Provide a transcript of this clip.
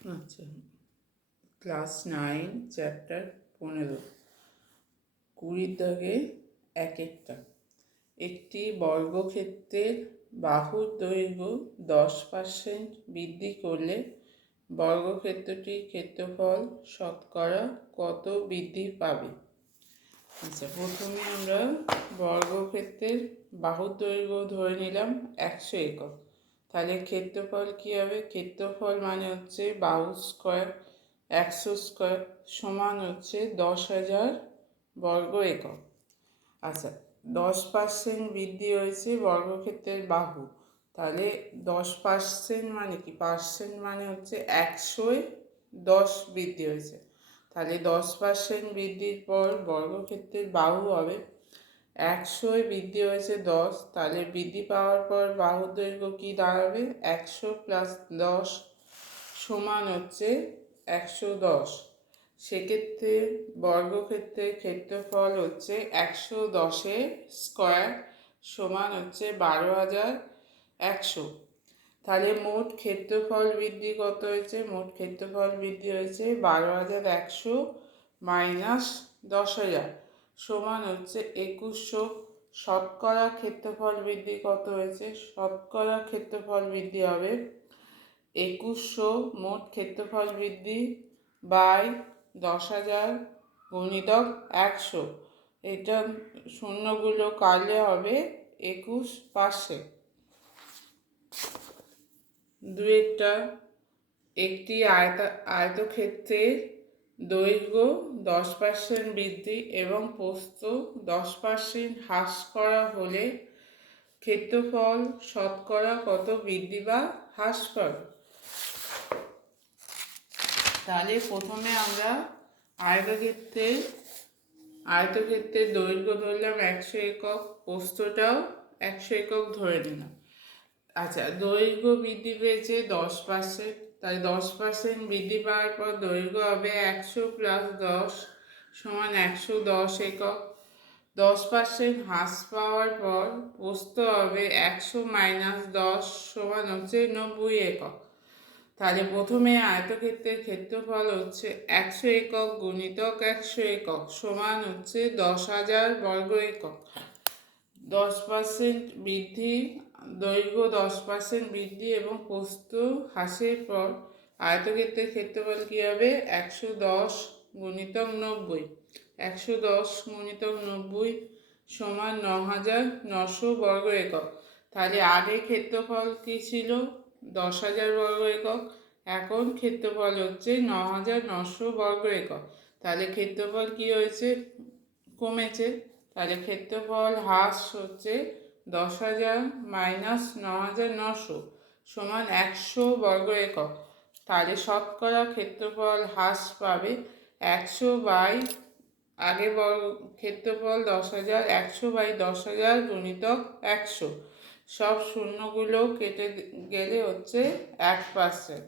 আচ্ছা, class 9 chapter 15 20 দাগে এক একটা। একটি বর্গক্ষেত্রের বাহুর দৈর্ঘ্য 10% বৃদ্ধি করলে বর্গক্ষেত্রটির ক্ষেত্রফল শতকরা কত বৃদ্ধি পাবে? আচ্ছা, প্রথমে আমরা বর্গক্ষেত্রের বাহুর দৈর্ঘ্য ধরে নিলাম 100 একক। তাহলে ক্ষেত্রফল কী হবে? ক্ষেত্রফল মানে হচ্ছে বাহু স্কোয়ার 100 স্কোয়ার সমান হচ্ছে 10,000 বর্গ একক। আচ্ছা, 10% বৃদ্ধি হয়েছে বর্গক্ষেত্রের বাহু। তাহলে 10% মানে কি? পার্সেন্ট মানে হচ্ছে 100-এ 10 বৃদ্ধি হয়েছে। তাহলে 10% বৃদ্ধির পর বর্গক্ষেত্রের বাহু হবে 100-এ বৃদ্ধি হয়েছে 10। তাহলে বৃদ্ধি পাওয়ার পর বাহুর দৈর্ঘ্য কী দাঁড়াবে? 100 + 10 সমান হচ্ছে 110। সেক্ষেত্রে বর্গক্ষেত্রের ক্ষেত্রফল হচ্ছে 110 স্কোয়ার সমান হচ্ছে 12,100। তাহলে মোট ক্ষেত্রফল বৃদ্ধি কত হয়েছে? মোট ক্ষেত্রফল বৃদ্ধি হয়েছে 12,100 মাইনাস 10,000 সমান হচ্ছে 2100। শতকরা ক্ষেত্রফল বৃদ্ধি কত হয়েছে? শতকরা ক্ষেত্রফল বৃদ্ধি হবে 2100 মোট ক্ষেত্রফল বৃদ্ধি বাই 10,000 গুণিতক 100। এটা শূন্যগুলো কাটলে হবে 21 পাশে। দু একটা। একটি আয়তক্ষেত্রের দৈর্ঘ্য 10% বৃদ্ধি এবং প্রস্থ 10% হ্রাস করা হলে ক্ষেত্রফল শতকরা কত বৃদ্ধি বা হ্রাস করে? তাহলে প্রথমে আমরা আয়তক্ষেত্রের দৈর্ঘ্য ধরলাম 100 একক, প্রস্থটাও 100 একক ধরে নিলাম। আচ্ছা, দৈর্ঘ্য বৃদ্ধি পেয়েছে 10%। তাই 10% বৃদ্ধি পাওয়ার পর দৈর্ঘ্য হবে 100 + 10 সমান 110 একক। 10% হ্রাস পাওয়ার পর প্রস্থ হবে 100 - 10 সমান হচ্ছে 90 একক। তাহলে প্রথমে আয়তক্ষেত্রের ক্ষেত্রফল হচ্ছে 100 একক গুণিতক 100 একক সমান হচ্ছে 10,000 বর্গ একক। 10% বৃদ্ধি, দৈর্ঘ্য 10% বৃদ্ধি এবং প্রস্থ হ্রাসের পর আয়তক্ষেত্রের ক্ষেত্রফল কী হবে? 110 গুণিতক 90। 110 গুণিতক 90 সমান 9,900 বর্গ একক। তাহলে আগে ক্ষেত্রফল কী ছিল? 10,000 বর্গ একক। এখন ক্ষেত্রফল হচ্ছে 9,900 বর্গ একক। তাহলে ক্ষেত্রফল কী হয়েছে? কমেছে। তাহলে ক্ষেত্রফল হ্রাস হচ্ছে 10,000 মাইনাস 9,900 সমান 100 বর্গ একক। তাহলে শতকরা ক্ষেত্রফল হ্রাস পাবে 100 বাই আগে ক্ষেত্রফল 10,000, 100 বাই 10,000 গুণিতক 100। সব শূন্যগুলো কেটে গেলে হচ্ছে 1%।